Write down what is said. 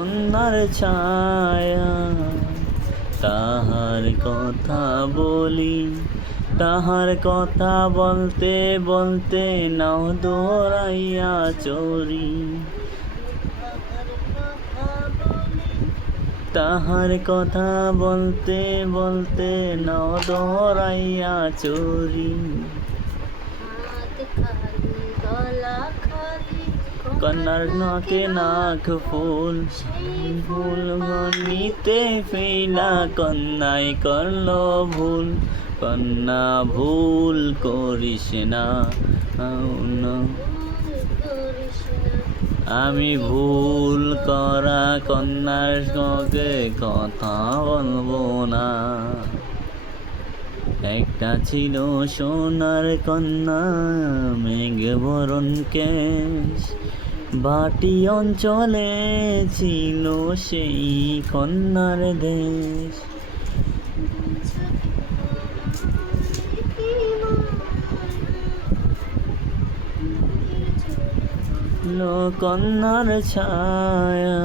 কন্যার ছায়া তাহার কথা বলি, তাহার কথা বলতে বলতে নাও দৌড়াইয়া চরি। তাহার কথা বলতে বলতে নাও দৌড়াইয়া চরি। কন্যার নাকে নাক ফুল, ফুল নিতে ফেলা কন্যাই করলো ভুল। কন্যা ভুল করিস না, আমি ভুল করা কন্যার সঙ্গে কথা বলবো না। একটা ছিল সোনার কন্যা, মেঘ বরণ কেশ, ভাটি অঞ্চলে ছিল সেই কন্যার দেশ। কন্যার ছায়া